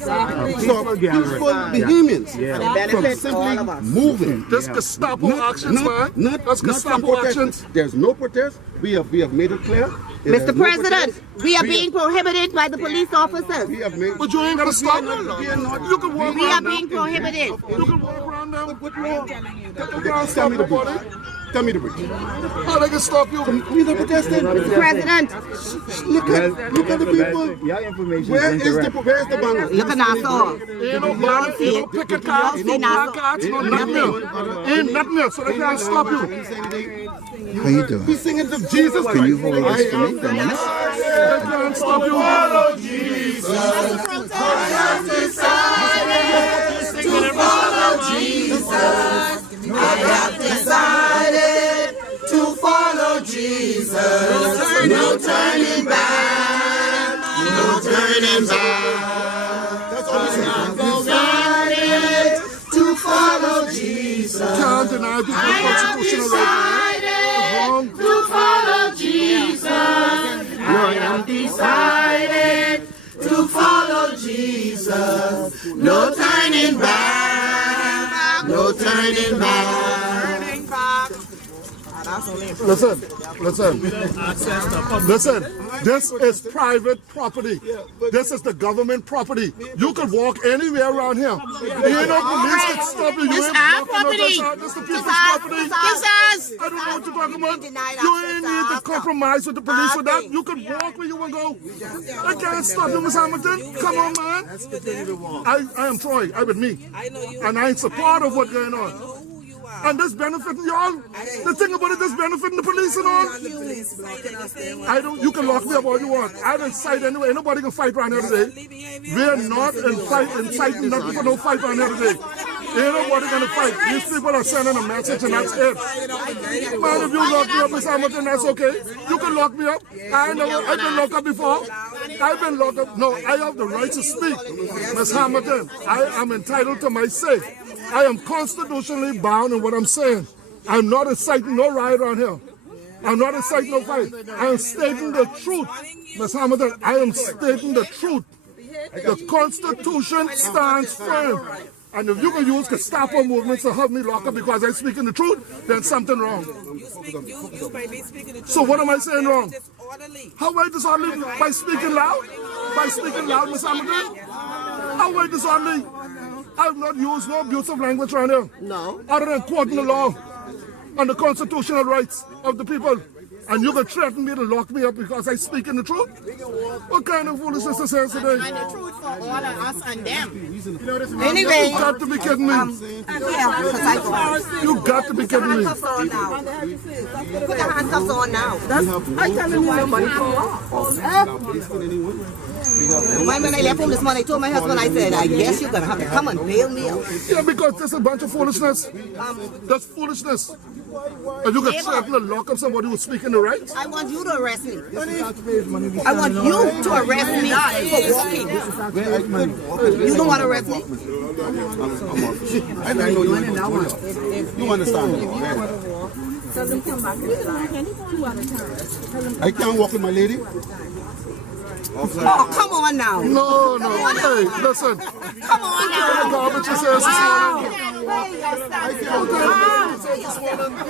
Stop peaceful Bahamians from simply moving. This Gestapo actions, man. That's Gestapo actions. There's no protest. We have made it clear. Mr. President, we are being prohibited by the police officers. But you ain't got to stop them. You can walk We are around being prohibited. You can walk around them. Tell me the bridge. Tell me the bridge. How they can stop you? We're not protesting. Mr. President, Look at the people. Where is the banner? look at Nassau. Ain't no banner, ain't no picket cards, no placards, no nothing else. Ain't nothing else, so they can't stop you. How you doing? We singing to Jesus. Can you hold this for me for a minute? They can't stop you. Follow Jesus. I have decided to follow Jesus. I have decided to follow Jesus. No turning back. No turning back. I have decided to follow Jesus. Can't deny people I have decided to follow Jesus. I have decided to follow Jesus. No turning back. No turning back. Listen. This is private property. This is the government property. You could walk anywhere around here. Ain't no police can stop you. This our property. This is the people's property. This us. I don't know what you're talking about. You ain't need to compromise with the police with that. You could walk where you want to go. I can't stop you, Miss Hamilton. Come on, man. I am Troy. I'm with me. And I ain't support of what's going on. And this benefiting y'all? The thing about it, this benefiting the police and all? You can lock me up all you want. I don't fight anyway. Nobody can fight around here today. We're not inciting nothing for no fight around here today. Ain't nobody gonna fight. These people are sending a message and that's it. Man, if you lock me up, Miss Hamilton, that's okay. You can lock me up. I've been locked up before. I've been locked up. No, I have the right to speak. Miss Hamilton, I am entitled to my say. I am constitutionally bound in what I'm saying. I'm not inciting no riot around here. I'm not inciting no fight. I am stating the truth. Ms. Hamilton, I am stating the truth. The Constitution stands firm. And if you can use Gestapo movements to help me lock up because I'm speaking the truth, then something wrong. So what am I saying wrong? How am I disorderly? By speaking loud? By speaking loud, Ms. Hamilton? How am I disorderly? I have not used no abusive language around here. No. Other than quoting the law and the constitutional rights of the people. And you can threaten me to lock me up because I speak in the truth? What kind of foolishness is this today? And the truth for all of us and them. Anyway. You got to be kidding me. You got to be kidding me. Put the handcuffs on now. I'm telling you nobody when I left home this morning, I told my husband, I said, I guess you're going to have to come and bail me out. Yeah, because this is a bunch of foolishness. That's foolishness. And you can threaten to lock up somebody who's speaking the rights? I want you to arrest me. I want you to arrest me for walking. You don't want to arrest me? I know you understand. I can't walk with my lady. Oh, come on now. No. Hey, listen. Come on now. The garbage is here this morning.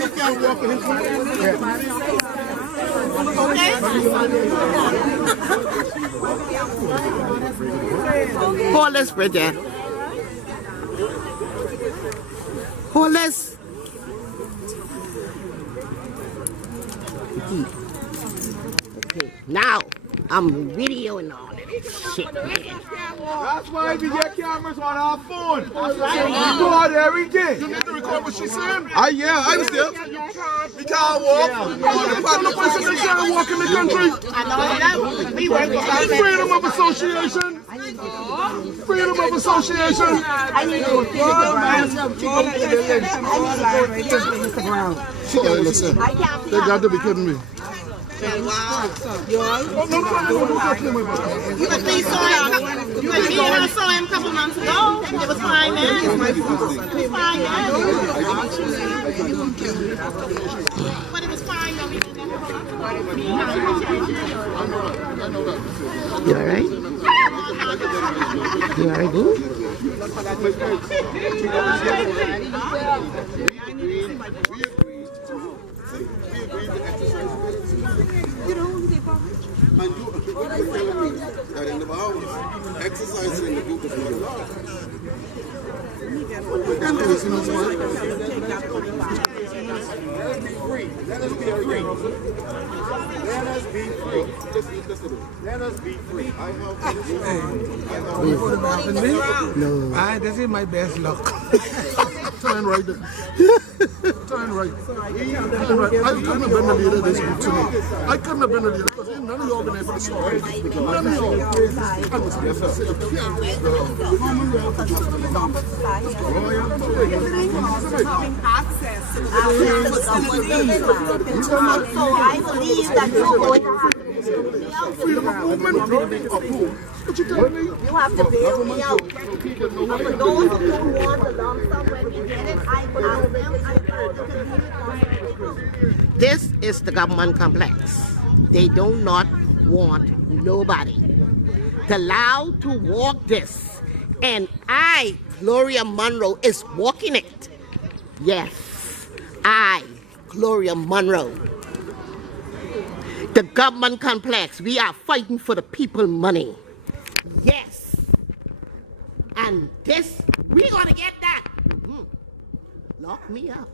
You can't walk with him. Hold this, Bridget. Hold this. Okay, now. I'm videoing all of this shit, man. That's why we get cameras on our phone. We record everything. You need to record what she's saying? Yeah, I was there. We can't walk. The person that can't walk in the country. We work with Freedom of association. Freedom of association. I need to Listen, they got to be kidding me. You can saw him a couple months ago. It was fine then. But it was fine though. You alright? Very good. And you tell me that in the Bahamas, exercising in the group is not allowed. Let us be free. Let us be free. Let us be free. I have No. This is my best luck. Turn right there. Turn right. Turn right. I couldn't have been the leader of this group tonight. I couldn't have been the leader because none of y'all been able to stop it. None of y'all. I was here to say, So I believe that you're going to freedom of movement. What you telling me? You have to bail me out. And for those who want the lump sum when we get it, I ask them, this is the government complex. They do not want nobody to allow to walk this. And I, Gloria Monroe, is walking it. Yes, I, Gloria Monroe. The government complex, we are fighting for the people money. Yes. And this, we gonna get that. Lock me up.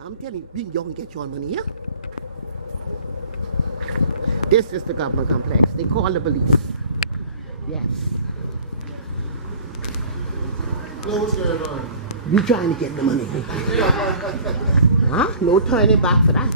I'm telling you, y'all can get your money here. This is the government complex. They call the police. Yes. We trying to get the money. Huh? No turning back for that.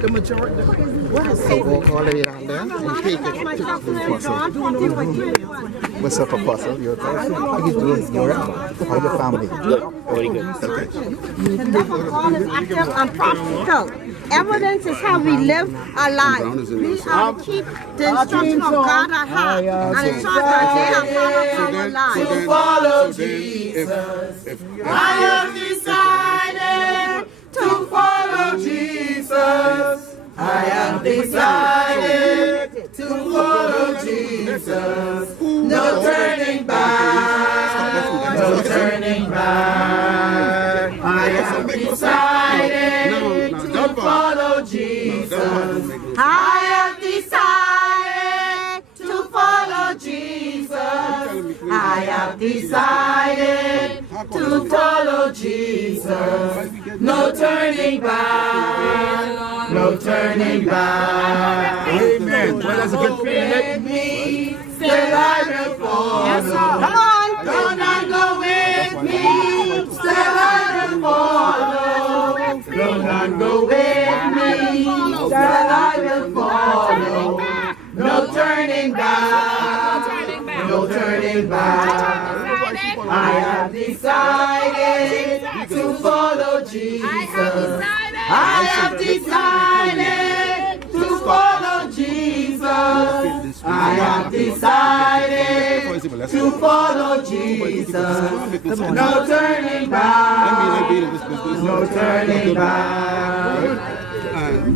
The majority. So walk all the way down there and take it to What's up, Apostle? You okay? How you doing? You alright? How your family? very good. Okay. The love of God is active and practical. Evidence is how we live our lives. We are to keep the instruction of God at heart and ensure that they are followed our lives. to follow Jesus. I have decided to follow Jesus. I have decided to follow Jesus. No turning back. No turning back. I have decided to follow Jesus. I have decided to follow Jesus. I have decided to follow Jesus. No turning back. No turning back. Amen. Well, that's a good feeling. Me, still I will follow. Come on. Don't not go with me, still I will follow. Don't not go with me, still I will follow. No turning back. No turning back. I have decided to follow Jesus. I have decided to follow Jesus. I have decided to follow Jesus. No turning back. No turning back.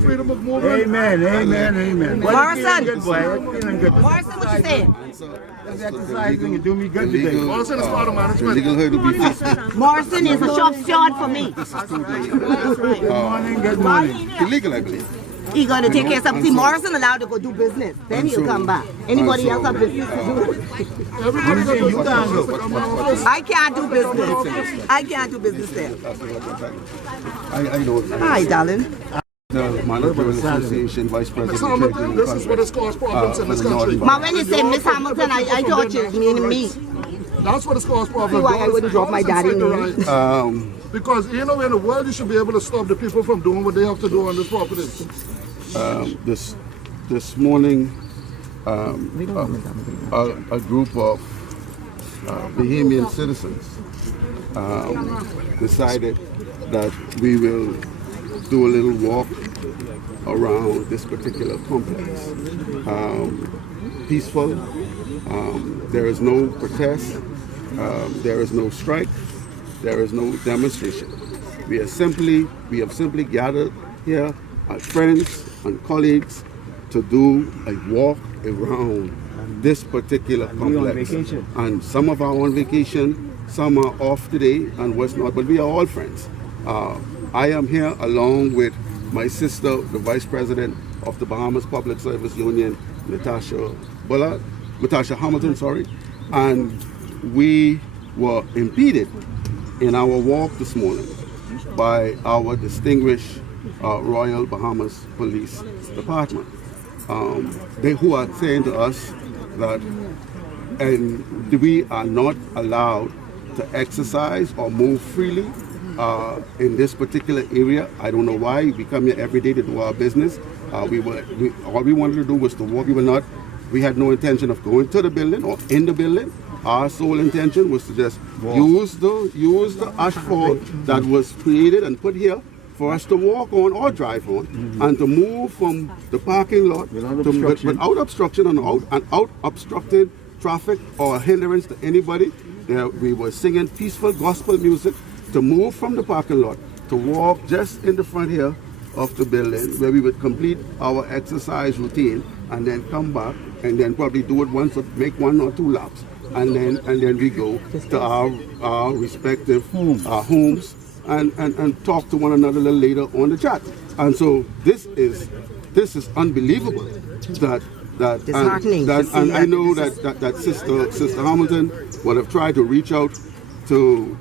Freedom of movement. Amen, amen, amen. Morrison. Good boy. You're feeling good. Morrison, what you saying? That's exercising. You do me good today. Morrison is part of management. Legal hurdle be fixed. Morrison is a shop steward for me. Good morning, good morning. Illegal, I believe. He gonna take care of something. See, Morrison allowed to go do business. Then he'll come back. Anybody else have business to do? Everybody got You to can't go. I can't do business. I can't do business there. I know. Hi, darling. The Monetary Association Vice President. Hamilton, this is what has caused problems in this country. Ma, when you say Miss Hamilton, I thought you meaning me. That's what has caused See problems. why I wouldn't drop my daddy name. Because, you know, in the world, you should be able to stop the people from doing what they have to do on this property. This morning, a group of Bahamian citizens decided that we will do a little walk around this particular complex. Peaceful. There is no protest. There is no strike. There is no demonstration. We have simply gathered here as friends and colleagues to do a walk around this particular complex. And some of our on vacation, some are off today and what's not, but we are all friends. I am here along with my sister, the Vice President of the Bahamas Public Service Union, Natasha Hamilton, and we were impeded in our walk this morning by our distinguished Royal Bahamas Police Department. Who are saying to us that we are not allowed to exercise or move freely in this particular area. I don't know why. We come here every day to do our business. All we wanted to do was to walk. We had no intention of going to the building or in the building. Our sole intention was to just use the asphalt that was created and put here for us to walk on or drive on, and to move from the parking lot without obstruction and out obstructed traffic or hindrance to anybody. We were singing peaceful gospel music, to move from the parking lot to walk just in the front here of the building, where we would complete our exercise routine and then come back and then probably do it once or make 1 or 2 laps, and then we go to our respective homes and talk to one another a little later on the chat. And so this is unbelievable that and I know that Sister Hamilton would have tried to reach out to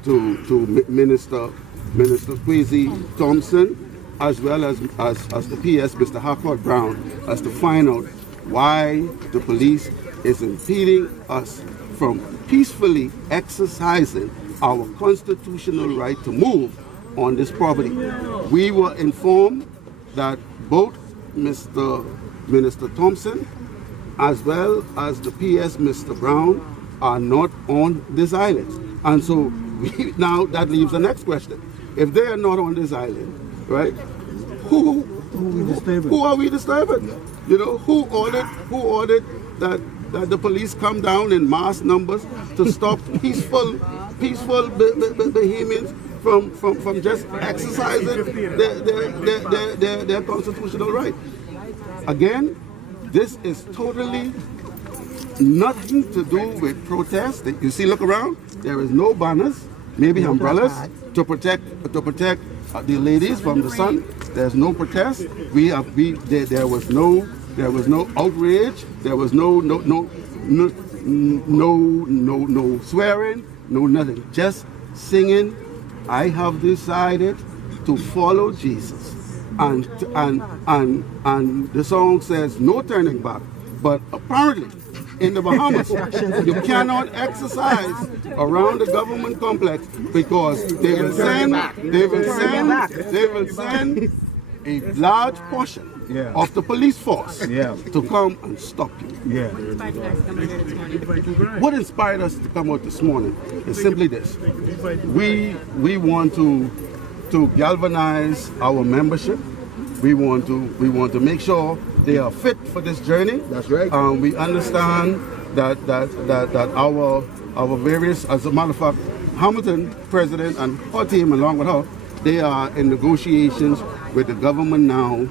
Minister Kwesi Thompson, as well as the PS, Mr. Harold Brown, as to find out why the police is impeding us from peacefully exercising our constitutional right to move on this property. We were informed that both Minister Thompson as well as the PS, Mr. Brown, are not on this island. And so now that leaves the next question. If they are not on this island, right, who are we disturbing? You know, who ordered that the police come down in mass numbers to stop peaceful Bahamians from just exercising their constitutional right? Again, this is totally nothing to do with protest. You see, look around. There is no banners, maybe umbrellas to protect the ladies from the sun. There's no protest. There was no outrage. There was no swearing, no nothing. Just singing. I have decided to follow Jesus, and the song says no turning back. But apparently, in the Bahamas, you cannot exercise around the government complex because they will send a large portion of the police force to come and stop you. What inspired us to come out this morning is simply this. We want to galvanize our membership. We want to make sure they are fit for this journey. That's right. We understand that our various, as a matter of fact, Hamilton President and her team along with her, they are in negotiations with the government now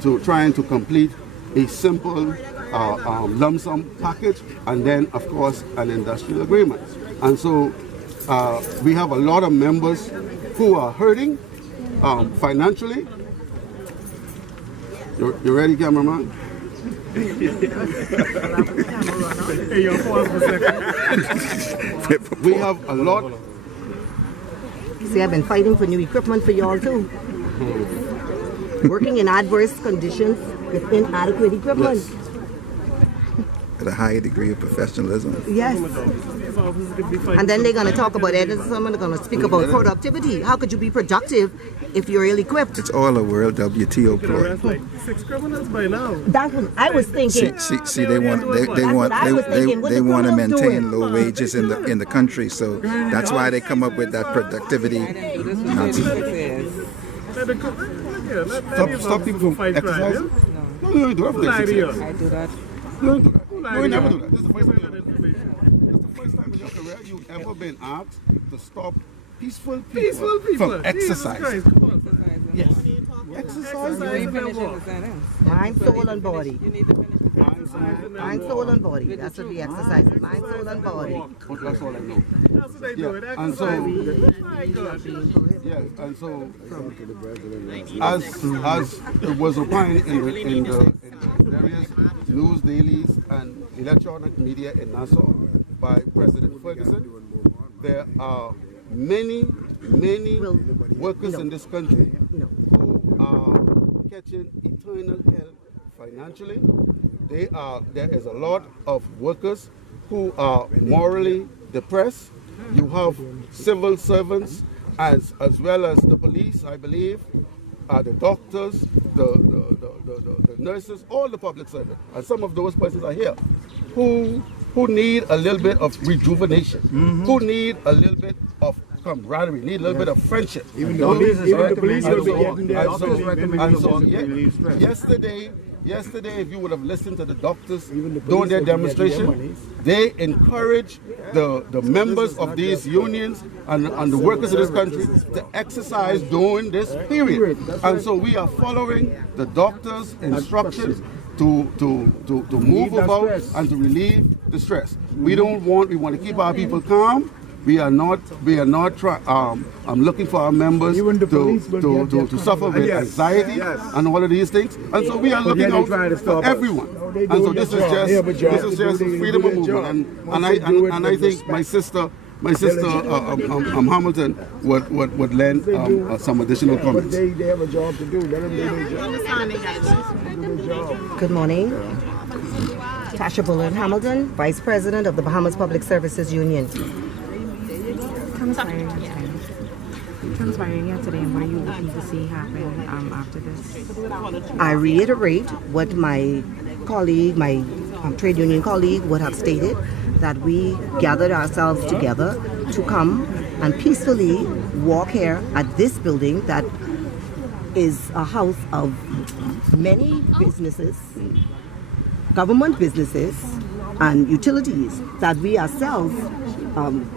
to trying to complete a simple lump sum package, and then of course an industrial agreement. And so we have a lot of members who are hurting financially. You ready, cameraman? We have a lot. See, I've been fighting for new equipment for y'all too. Working in adverse conditions with inadequate equipment. Yes. At a higher degree of professionalism. Yes. And then they're going to talk about it, and someone going to speak about productivity. How could you be productive if you're ill-equipped. It's all a world WTO Could ploy. arrest like 6 criminals by now. That's what I was thinking. See, they want to maintain low wages in the country, so that's why they come up with that productivity nonsense. Stop people from exercising. No, you don't do that for Lie to you. exercise. I do that. You don't do that. lie You to never you. do that. This is the first time in your career you've ever been asked to stop peaceful people from exercising. Yes. Exercise. Mind, soul, and body. You need to finish the Mind, soul, and body. That's what we exercise. Mind, soul, and body. That's all I know. That's what they do. It And so, My God. yeah, and so, as it was opined in the various news dailies and electronic media in Nassau by President Ferguson, there are many workers in this country who are catching eternal hell financially. There is a lot of workers who are morally depressed. You have civil servants as well as the police, I believe, the doctors, the nurses, all the public servants, and some of those persons are here who need a little bit of rejuvenation, who need a little bit of camaraderie, need a little bit of friendship. Even the police will be getting their office Yesterday, if you would have listened to the doctors during their demonstration, they encourage the members of these unions and the workers of this country to exercise during this period. And so we are following the doctors' instructions to move about and to relieve the stress. We want to keep our people calm. We are not looking for our members to suffer with anxiety and all of these things. And so we are looking out for everyone. And so this is just freedom of movement. And I think my sister Hamilton would lend some additional comments. They have a job to do. Let them do their job. Good morning. Tasha Bullard Hamilton, Vice President of the Bahamas Public Services Union. Transpiring here today, and what are you looking to see happen after this? I reiterate what my colleague, my trade union colleague would have stated, that we gathered ourselves together to come and peacefully walk here at this building that is a house of many businesses, government businesses, and utilities that we ourselves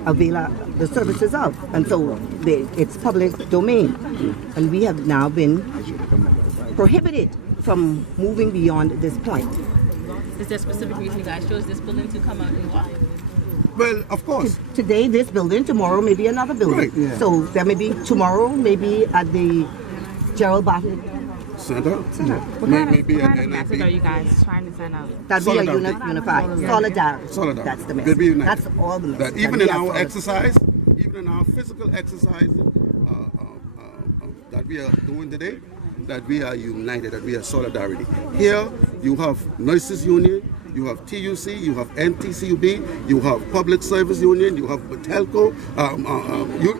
avail the services of. And so it's public domain. And we have now been prohibited from moving beyond this point. Is there a specific reason you guys chose this building to come out and walk? Well, of course. Today, this building, tomorrow, maybe another building. Right. Yeah. So there may be tomorrow, maybe at the Gerald Bartlett Center. What kind of message are you guys trying to send out? That we are unified. Solidarity. That's the message. Be united. That's all the message. That even in our exercise, even in our physical exercise that we are doing today, that we are united, that we are solidarity. Here, you have Nurses Union, you have TUC, you have NTCUB, you have Public Service Union, you have Batelco,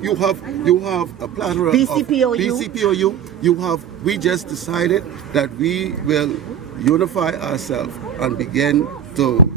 you have a plethora BCPOU. of we just decided that we will unify ourselves and begin to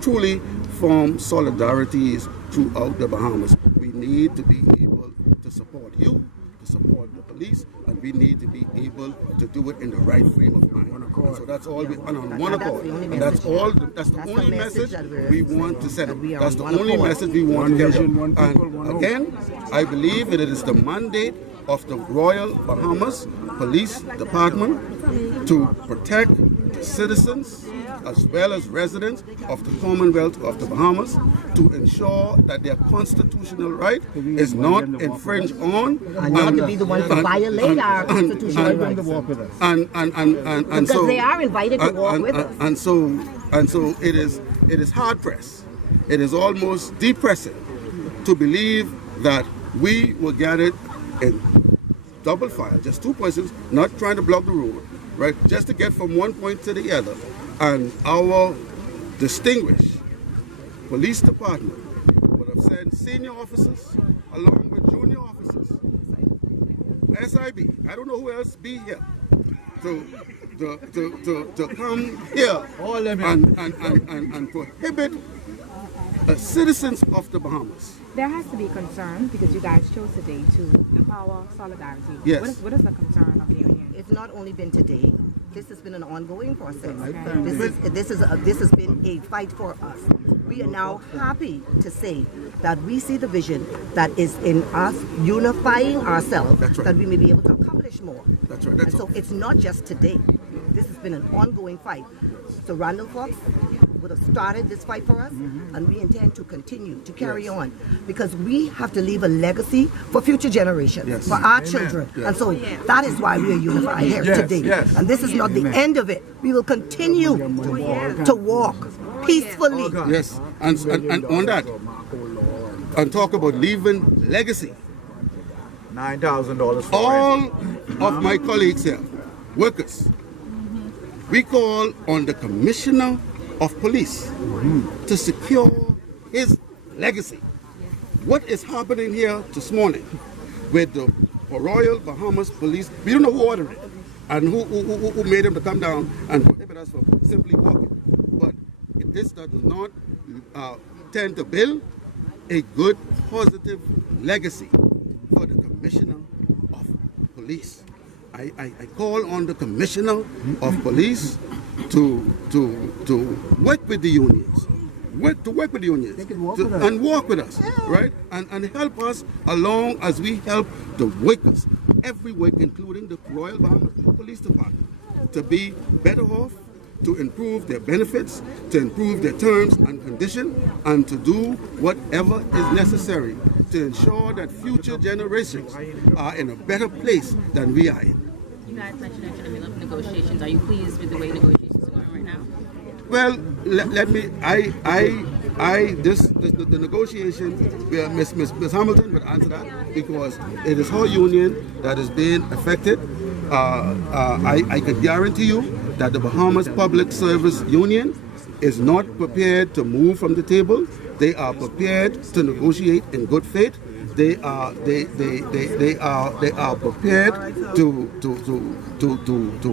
truly form solidarities throughout the Bahamas. We need to be able to support you, to support the police, and we need to be able to do it in the right frame of mind. And so that's all on one accord. And that's the only message we want to send. That's the only message we want to carry. And again, I believe that it is the mandate of the Royal Bahamas Police Department to protect the citizens as well as residents of the Commonwealth of the Bahamas, to ensure that their constitutional right is not infringed on, and not to be the ones to violate our constitutional rights. And because they are invited to walk with us. And so it is hard pressed. It is almost depressing to believe that we will get it in double file, just 2 persons, not trying to block the road, right? Just to get from one point to the other. And our distinguished police department would have sent senior officers along with junior officers, SIB, I don't know who else be here, to come here and prohibit citizens of the Bahamas. There has to be concern because you guys chose today to empower solidarity. Yes. What is the concern of the union? It's not only been today. This has been an ongoing process. Okay. This has been a fight for us. We are now happy to say that we see the vision that is in us unifying ourselves, That's right. that we may be able to accomplish more. That's right. That's And so it's not just today. This has been an ongoing fight. So Randall Fox would have started this fight for us, and we intend to continue to carry on, because we have to leave a legacy for future generations, for our children. And so that is why we are unified here today. And this is not the end of it. We will continue to walk peacefully. Yes, and on that, and talk about leaving legacy. $9,000. All of my colleagues here, workers, we call on the Commissioner of Police to secure his legacy. What is happening here this morning with the Royal Bahamas Police? We don't know who ordered it and who made him to come down and prohibit us from simply walking. But this does not tend to build a good, positive legacy for the Commissioner of Police. I call on the Commissioner of Police to work with the unions, and walk with us, right? And help us along as we help the workers, every worker, including the Royal Bahama Police Department, to be better off, to improve their benefits, to improve their terms and conditions, and to do whatever is necessary to ensure that future generations are in a better place than we are in. You guys mentioned that you're in the middle of negotiations. Are you pleased with the way negotiations are going right now? Well, let me. The negotiations. Miss Hamilton would answer that, because it is her union that is being affected. I can guarantee you that the Bahamas Public Service Union is not prepared to move from the table. They are prepared to negotiate in good faith. They are prepared to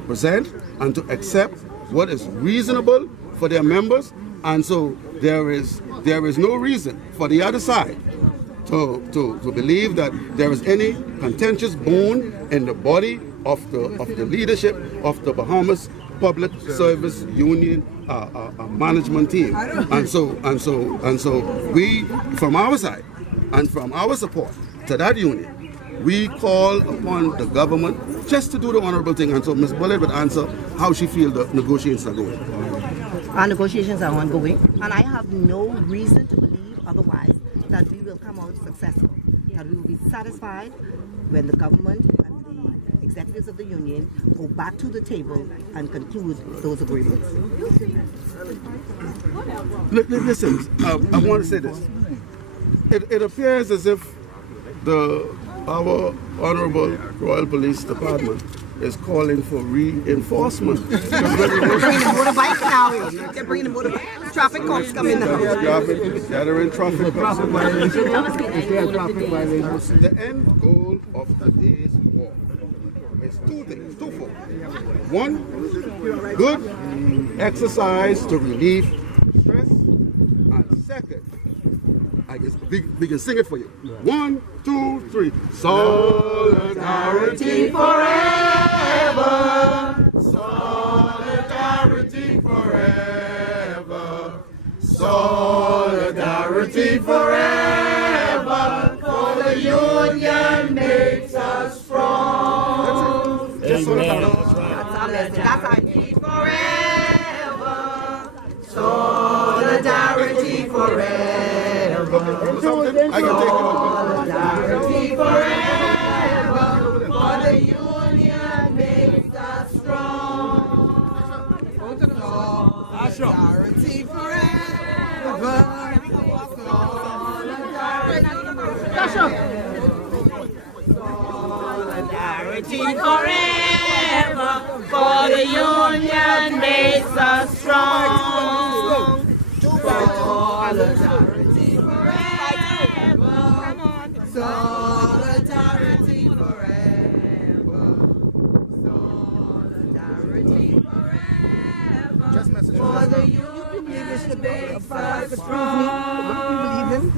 present and to accept what is reasonable for their members, and so there is no reason for the other side to believe that there is any contentious bone in the body of the leadership of the Bahamas Public Service Union management team. And so we, from our side and from our support to that union, we call upon the government just to do the honorable thing. And so Ms. Bullitt would answer how she feels the negotiations are going. Our negotiations are ongoing, and I have no reason to believe otherwise that we will come out successful, that we will be satisfied when the government and the executives of the union go back to the table and conclude those agreements. Listen, I want to say this. It appears as if our Honorable Royal Police Department is calling for reinforcement. They're bringing the motorbikes now. They're bringing the motorbikes. Traffic cops coming now. Gathering traffic cops. The end goal of today's walk is two things, twofold. One, good exercise to relieve stress, and second, I guess we can sing it for you. 1, 2, 3. Solidarity forever. Solidarity forever. Solidarity forever. For the union makes us strong. That's it. That's our need forever. Solidarity forever. I can take it. Solidarity forever. For the union makes us strong. Solidarity forever. Solidarity forever. For the union makes us strong. Solidarity forever. Solidarity forever. For the union makes us strong.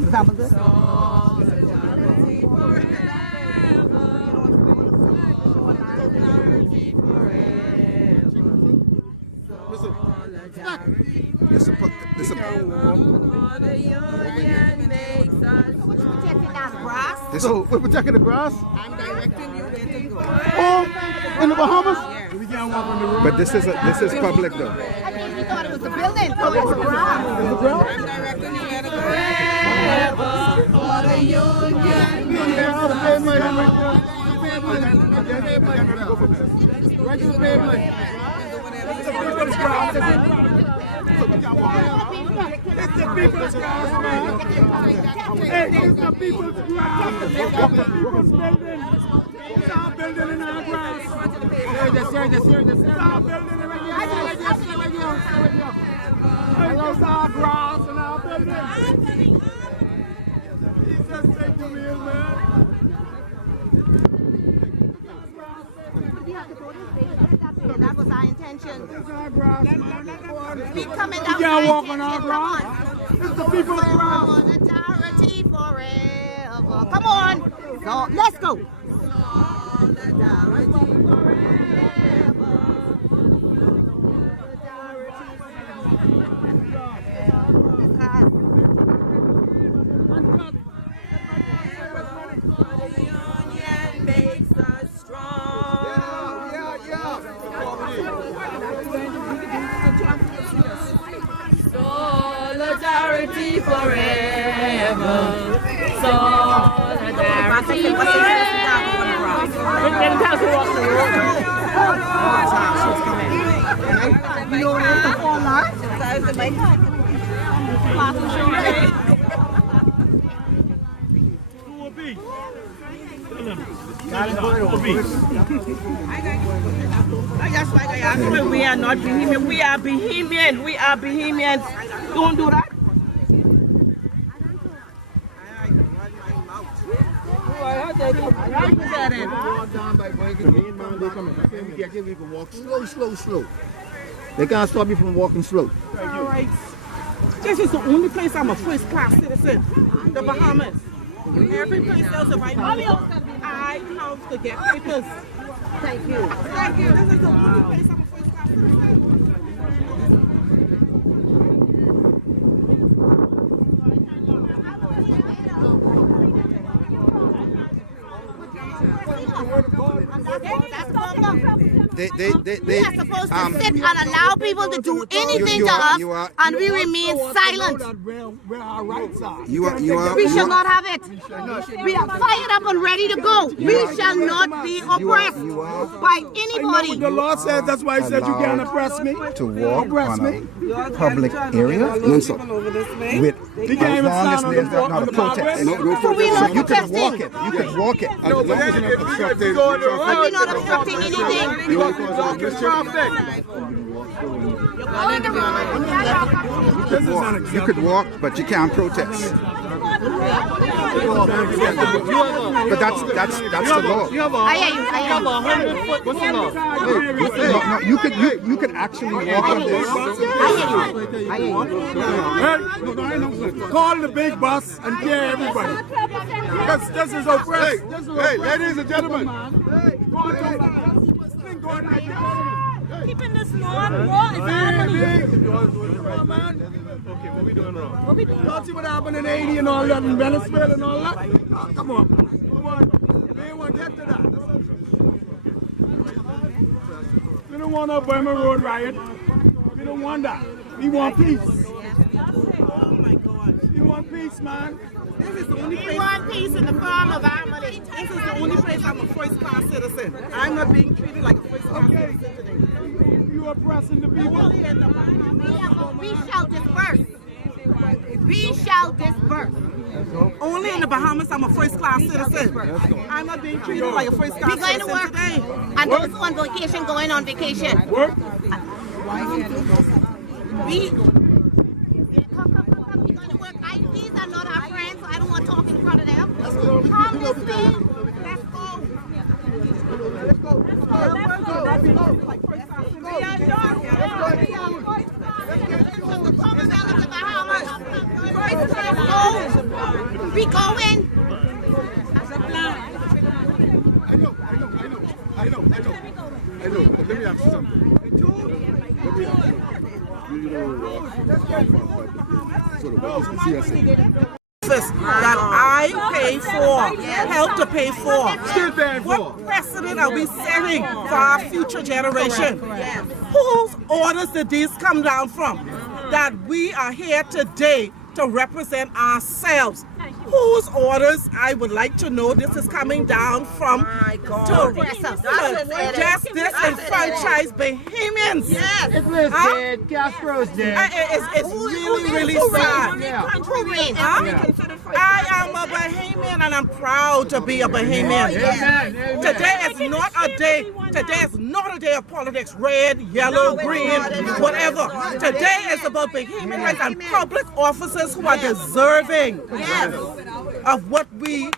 So we're protecting the grass? I'm directing you where to go. Oh, in the Bahamas? But this is public though. I mean, we thought it was the building. So it's the ground. I'm directing you where to go. For the union. Right to the pavement. It's the people's grass, man. Hey, it's the people's grass. It's the people's building. It's our building in our grass. It's our building in our grass. It's our grass and our building. Jesus, take the wheel, man. That was our intention. It's our grass, man. We coming down. We can't walk on our grass. It's the people's grass. Solidarity forever. Come on. So let's go. Solidarity Solidarity forever. Solidarity forever. We are not Bahamian. We are Bahamian. We are Bahamians. Don't do that. Slow. They can't stop you from walking slow. All right. This is the only place I'm a first class citizen. The Bahamas. Every place else, if I have to get papers. Thank you. Thank you. This is the only place I'm a first class citizen. They We are supposed to sit and allow people to do anything to us, and we remain silent. We shall not have it. We are fired up and ready to go. We shall not be oppressed by anybody. The law says that's why he said you can't oppress me. to walk on a public area No, sir. with as long as there's not a protest. No So we protest. not You can protesting. walk it. You can walk it. As long as you're not obstructing But traffic. we're not obstructing anything. You won't cause any mischief. You could walk, but you can't protest. But that's the law. I hear you. I hear you. No, you could actually walk on this. I hear you. Call the big bus and carry everybody. This is oppressed. Hey, ladies and gentlemen. Keeping this law is happening. Okay, what we doing wrong? What we doing? Don't see what happened in Haiti and all that, in Venezuela and all that? Oh, come on. They won't get to that. We don't want no Burma Road riot. We don't want that. We want peace. Oh my God. We want peace, man. This is the only place. We want peace in the form of our money. This is the only place I'm a first class citizen. I'm not being treated like a first class citizen today. You oppressing the people. We shall disperse. We shall disperse. Only in the Bahamas I'm a first class citizen. I'm not being treated like a first class We're going to citizen work. today. And those on vacation going on vacation. Work. We come. We're going to work. These are not our friends, so I don't want to talk in front of them. Come this way. Let's go. We are not. from the Commonwealth of the Bahamas. First class gold. We going. I know. But let me ask you something. That I pay for, help to pay for. What precedent are we setting for our future generation? Whose orders did these come down from? That we are here today to represent ourselves. Whose orders, I would like to know, this is coming down from to just disenfranchise Bahamians. Yes. Hitler's dead, Castro's dead. It's really sad. I am a Bahamian and I'm proud to be a Bahamian. Today is not a day. Today is not a day of politics, red, yellow, green, whatever. Today is about Bahamian rights and public officers who are deserving of what we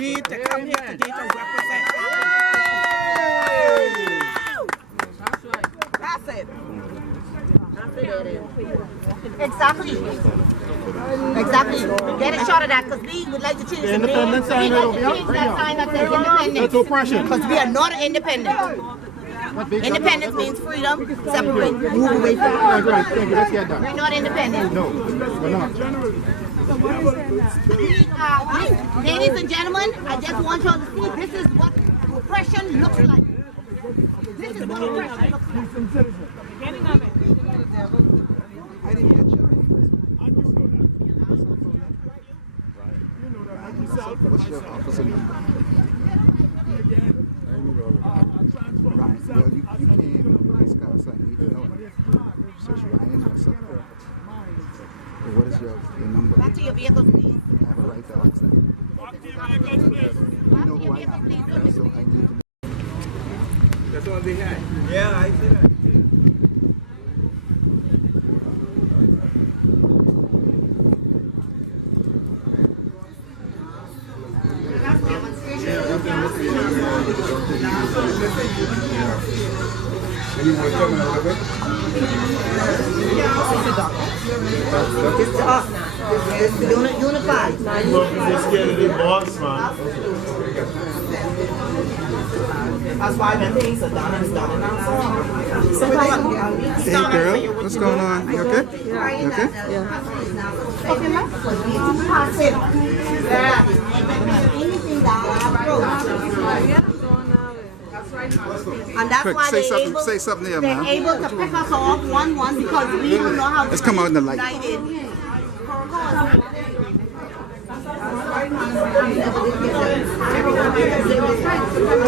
need to come here today to represent. That's it. Exactly. Get a shot of that because we would like to change the independent sign right over here. that sign that says independent. That's oppression. Because we are not independent. Independence means freedom, separate, move away from it. Right, thank you. Let's get that. We're not independent. No, we're not. Ladies and gentlemen, I just want you all to see this is what oppression looks like. This is what oppression looks like. I didn't get your name. What's your officer number? Right. Well, you came to this house, I need to know. So it's Ryan or something. What is your number? Back to your vehicles, please. I have a right to ask that. You know who I am, so I need to know. That's all they had. Yeah, I see that. Anyone coming out of it? It's unified. You're scared of the boss, man. That's why when things are done, it's done. Hey girl, what's going on? You okay? You okay? And that's Quick, why say something there, they're man. able to pick us off one because we don't know how to. Let's come out in the light.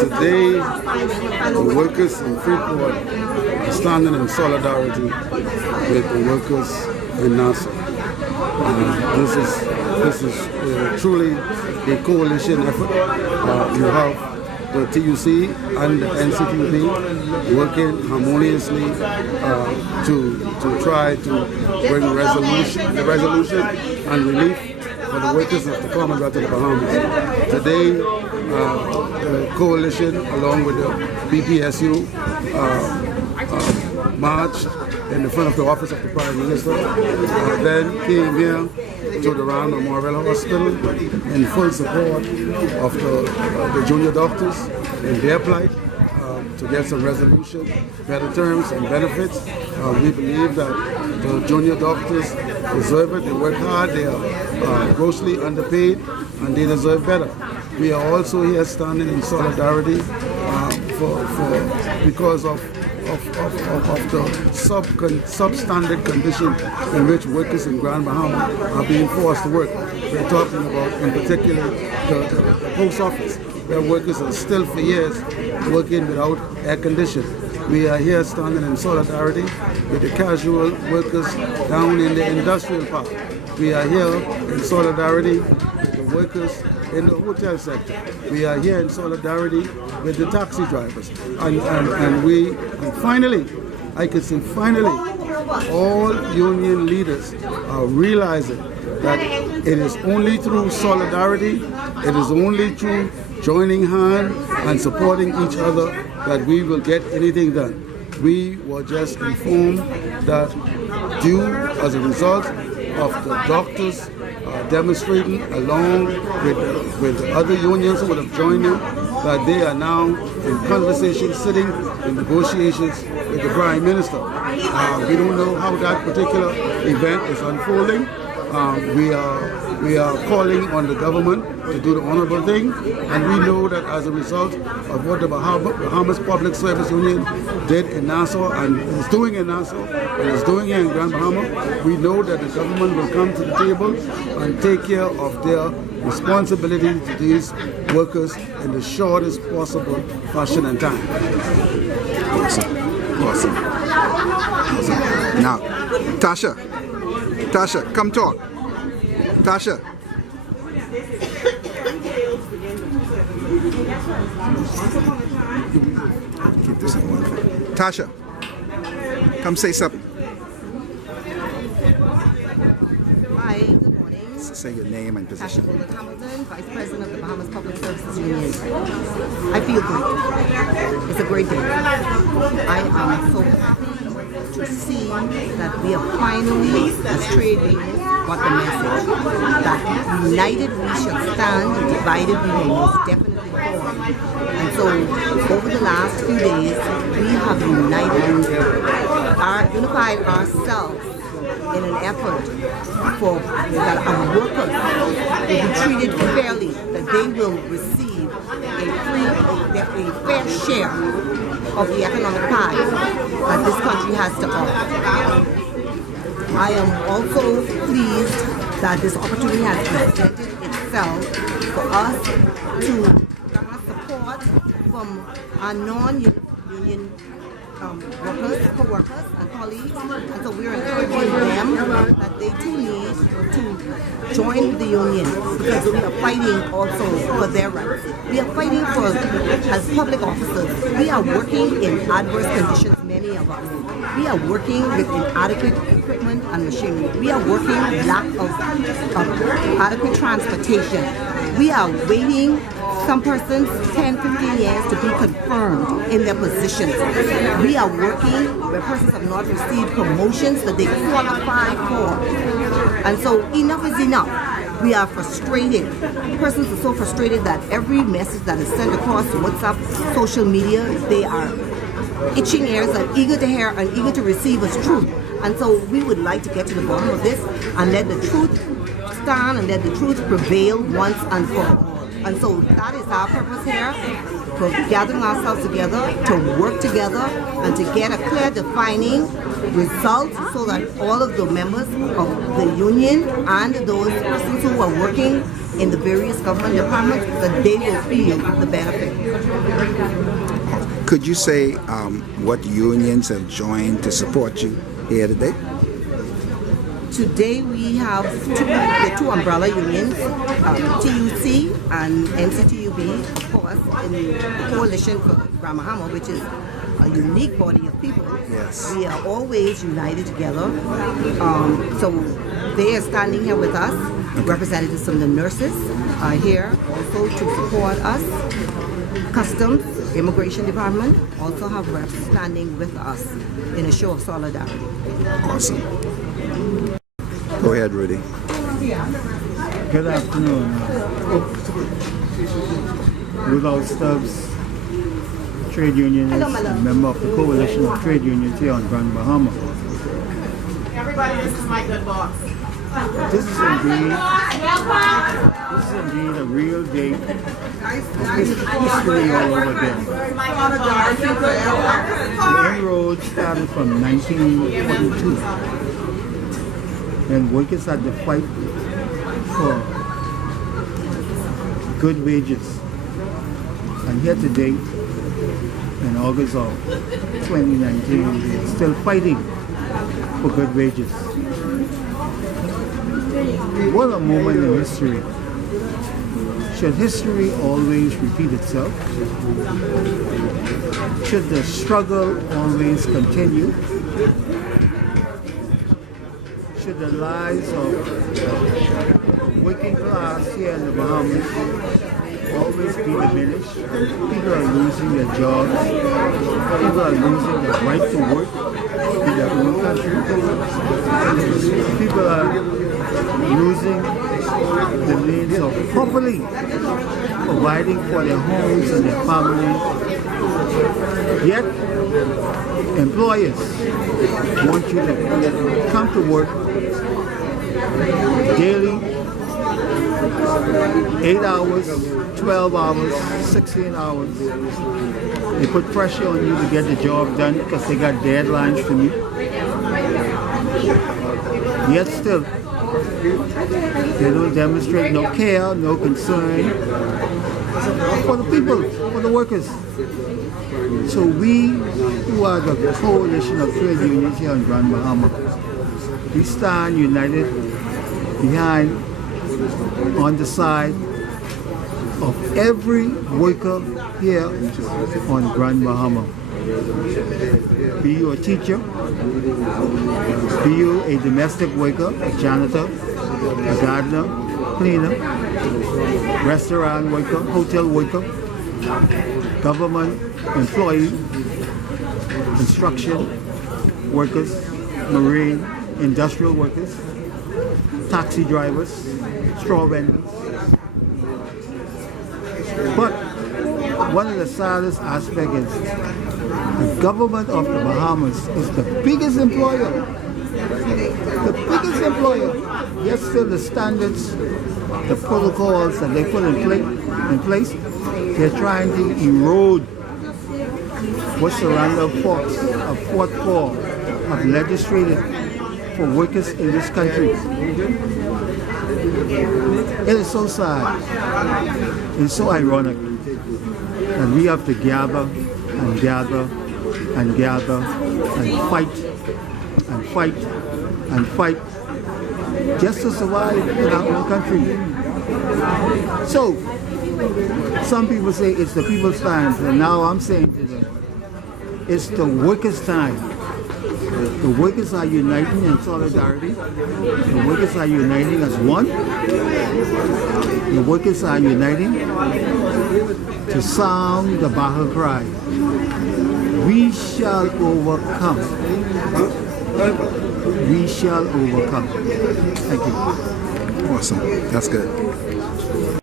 Today, the workers in Freeport are standing in solidarity with the workers in Nassau. This is truly a coalition effort. You have the TUC and the NCTP working harmoniously to try to bring resolution and relief for the workers of the Commonwealth of the Bahamas. Today, the coalition, along with the BPSU, marched in the front of the office of the Prime Minister, then came here to the Round Memorial Hospital in full support of the junior doctors in their plight to get some resolution, better terms and benefits. We believe that the junior doctors deserve it. They work hard, they are grossly underpaid, and they deserve better. We are also here standing in solidarity because of the substandard condition in which workers in Grand Bahama are being forced to work. We're talking about, in particular, the post office, where workers are still for years working without air conditioning. We are here standing in solidarity with the casual workers down in the industrial park. We are here in solidarity with the workers in the hotel sector. We are here in solidarity with the taxi drivers. And finally, I can say finally, all union leaders are realizing that it is only through solidarity, it is only through joining hands and supporting each other that we will get anything done. We were just informed that due as a result of the doctors demonstrating along with the other unions who would have joined them, that they are now in conversation, sitting in negotiations with the Prime Minister. We don't know how that particular event is unfolding. We are calling on the government to do the honorable thing, and we know that as a result of what the Bahamas Public Service Union did in Nassau and is doing in Nassau and is doing here in Grand Bahama, we know that the government will come to the table and take care of their responsibility to these workers in the shortest possible fashion and time. Awesome. Now, Tasha, come talk. Tasha. Keep this in one. Tasha, come say something. Hi, good morning. Say your name and position. Hamilton, Vice President of the Bahamas Public Services Union. I feel great. It's a great day. I am so happy to see that we are finally, as trade unions, got the message that united we shall stand, divided we will most definitely fall. And so, over the last few days, we have unified ourselves in an effort for that our workers will be treated fairly, that they will receive a fair share of the economic pie that this country has to offer. I am also pleased that this opportunity has presented itself for us to support from our non-union workers, co-workers, and colleagues, and so we're encouraging them that they too need to join the union because we are fighting also for their rights. We are fighting for, as public officers, we are working in adverse conditions, many of us. We are working with inadequate equipment and machinery. We are working with lack of adequate transportation. We are waiting some persons 10, 15 years to be confirmed in their positions. We are working where persons have not received promotions that they qualify for. And so enough is enough. We are frustrated. Persons are so frustrated that every message that is sent across WhatsApp, social media, they are itching ears and eager to hear and eager to receive as truth. And so we would like to get to the bottom of this and let the truth stand and let the truth prevail once and for all. And so that is our purpose here, for gathering ourselves together, to work together, and to get a clear defining result so that all of the members of the union and those persons who are working in the various government departments, that they will feel the benefit. Could you say what unions have joined to support you here today? Today we have the two umbrella unions, TUC and NCTUB, of course, in the coalition for Grand Bahama, which is a unique body of people. Yes. We are always united together. So they are standing here with us. Representatives from the nurses are here also to support us. Customs, Immigration Department also have reps standing with us in a show of solidarity. Awesome. Go ahead, Rudy. Good afternoon. Rudolph Stubbs, trade unionist, and member of the Coalition of Trade Unions here on Grand Bahama. Everybody, this is my good boss. This is indeed a real day of history all over again. The inroad started from 1942, when workers had to fight for good wages. And here today, in August of 2019, we are still fighting for good wages. What a moment in history. Should history always repeat itself? Should the struggle always continue? Should the lives of working class here in the Bahamas always be diminished. People are losing their jobs. People are losing the right to work in their own country. People are losing the means of properly providing for their homes and their families. Yet, employers want you to come to work daily, 8 hours, 12 hours, 16 hours. They put pressure on you to get the job done because they got deadlines to meet. Yet still, they don't demonstrate no care, no concern for the people, for the workers. So we, who are the coalition of trade unions here in Grand Bahama, we stand united behind, on the side of every worker here on Grand Bahama. Be you a teacher, be you a domestic worker, a janitor, a gardener, cleaner, restaurant worker, hotel worker, government employee, construction workers, marine, industrial workers, taxi drivers, straw vendors. But one of the saddest aspects is the government of the Bahamas is the biggest employer. The biggest employer. Yet still the standards, the protocols that they put in place, they're trying to erode what's the random force of fourth floor of legislative for workers in this country. It is so sad. It's so ironic that we have to gather and gather and gather and fight and fight and fight just to survive in our own country. So, some people say it's the people's time, and now I'm saying to them, it's the workers' time. The workers are uniting in solidarity. The workers are uniting as one. The workers are uniting to sound the battle cry. We shall overcome. We shall overcome. Thank you. Awesome. That's good.